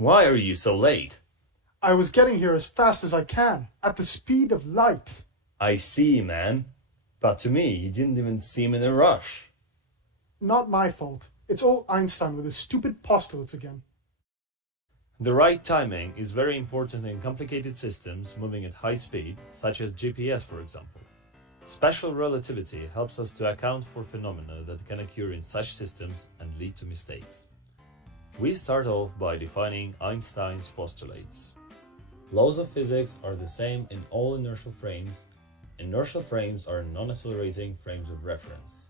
Why are you so late? I was getting here as fast as I can, at the speed of light. I see, man. But to me, you didn't even seem in a rush. Not my fault. It's all Einstein with his stupid postulates again. The right timing is very important in complicated systems moving at high speed, such as GPS, for example. Special relativity helps us to account for phenomena that can occur in such systems and lead to mistakes. We start off by defining Einstein's postulates. Laws of physics are the same in all inertial frames. Inertial frames are non-accelerating frames of reference.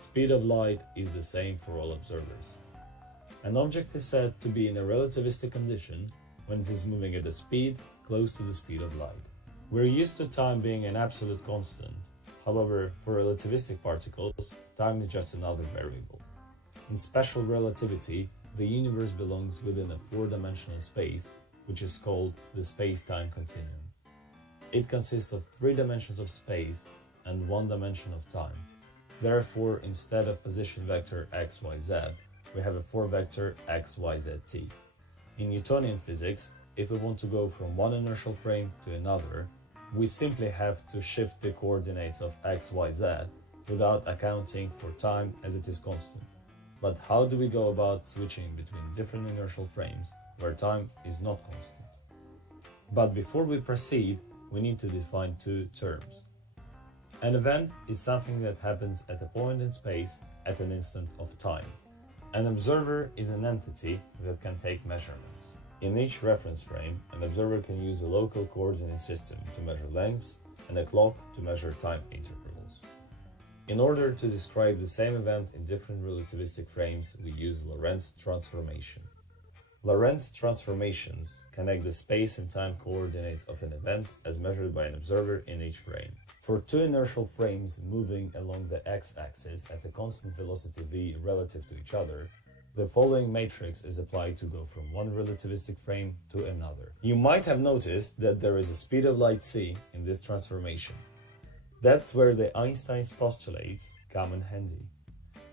Speed of light is the same for all observers. An object is said to be in a relativistic condition when it is moving at a speed close to the speed of light. We're used to time being an absolute constant. However, for relativistic particles, time is just another variable. In special relativity, the universe belongs within a four-dimensional space, which is called the space-time continuum. It consists of 3 dimensions of space and 1 dimension of time. Therefore, instead of position vector x, y, z, we have a 4-vector x, y, z, t. In Newtonian physics, if we want to go from one inertial frame to another, we simply have to shift the coordinates of x, y, z without accounting for time as it is constant. But how do we go about switching between different inertial frames where time is not constant? But before we proceed, we need to define 2 terms. An event is something that happens at a point in space at an instant of time. An observer is an entity that can take measurements. In each reference frame, an observer can use a local coordinate system to measure lengths and a clock to measure time intervals. In order to describe the same event in different relativistic frames, we use Lorentz transformation. Lorentz transformations connect the space and time coordinates of an event as measured by an observer in each frame. For 2 inertial frames moving along the x-axis at a constant velocity v relative to each other, the following matrix is applied to go from one relativistic frame to another. You might have noticed that there is a speed of light c in this transformation. That's where the Einstein's postulates come in handy.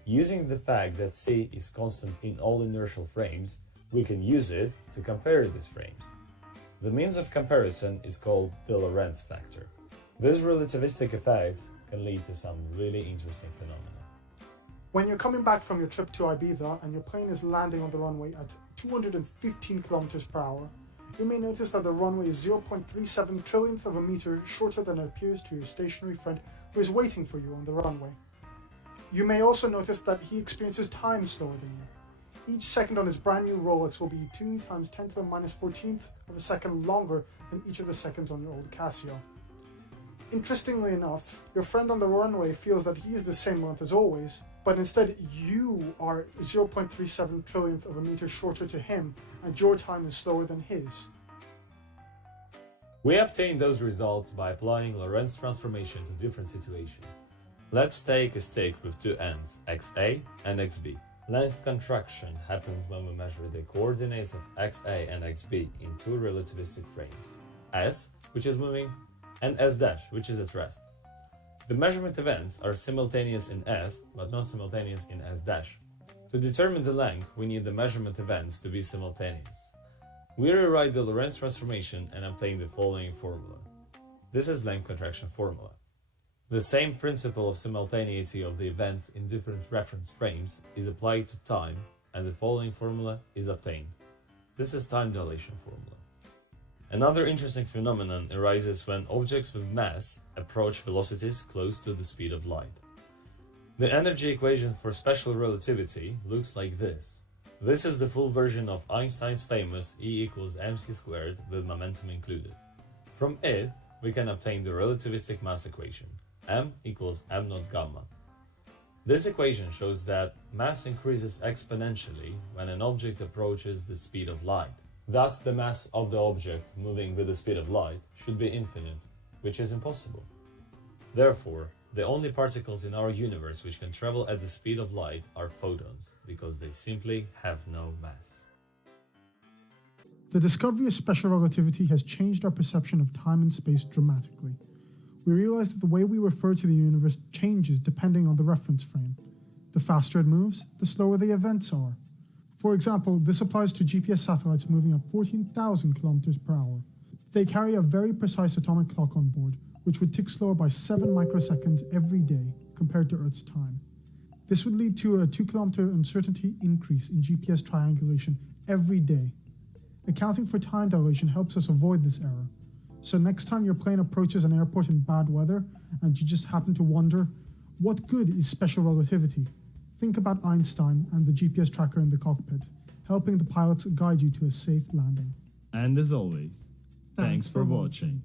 Using the fact that c is constant in all inertial frames, we can use it to compare these frames. The means of comparison is called the Lorentz factor. These relativistic effects can lead to some really interesting phenomena. When you're coming back from your trip to Ibiza and your plane is landing on the runway at 215 kilometers per hour, you may notice that the runway is 0.37 trillionth of a meter shorter than it appears to your stationary friend who is waiting for you on the runway. You may also notice that he experiences time slower than you. Each second on his brand new Rolex will be 2 times 10 to the minus 14th of a second longer than each of the seconds on your old Casio. Interestingly enough, your friend on the runway feels that he is the same length as always, but instead you are 0.37 trillionth of a meter shorter to him, and your time is slower than his. We obtain those results by applying Lorentz transformation to different situations. Let's take a stick with 2 ends, xa and xb. Length contraction happens when we measure the coordinates of xa and xb in 2 relativistic frames, s, which is moving, and s', which is at rest. The measurement events are simultaneous in s, but not simultaneous in s'. To determine the length, we need the measurement events to be simultaneous. We rewrite the Lorentz transformation and obtain the following formula. This is length contraction formula. The same principle of simultaneity of the events in different reference frames is applied to time, and the following formula is obtained. This is time dilation formula. Another interesting phenomenon arises when objects with mass approach velocities close to the speed of light. The energy equation for special relativity looks like this. This is the full version of Einstein's famous E equals mc squared with momentum included. From it, we can obtain the relativistic mass equation, m equals m naught gamma. This equation shows that mass increases exponentially when an object approaches the speed of light. Thus, the mass of the object moving with the speed of light should be infinite, which is impossible. Therefore, the only particles in our universe which can travel at the speed of light are photons, because they simply have no mass. The discovery of special relativity has changed our perception of time and space dramatically. We realize that the way we refer to the universe changes depending on the reference frame. The faster it moves, the slower the events are. For example, this applies to GPS satellites moving at 14,000 kilometers per hour. They carry a very precise atomic clock on board, which would tick slower by 7 microseconds every day compared to Earth's time. This would lead to a 2-kilometer uncertainty increase in GPS triangulation every day. Accounting for time dilation helps us avoid this error. So next time your plane approaches an airport in bad weather and you just happen to wonder, what good is special relativity? Think about Einstein and the GPS tracker in the cockpit, helping the pilots guide you to a safe landing. And as always, thanks for watching.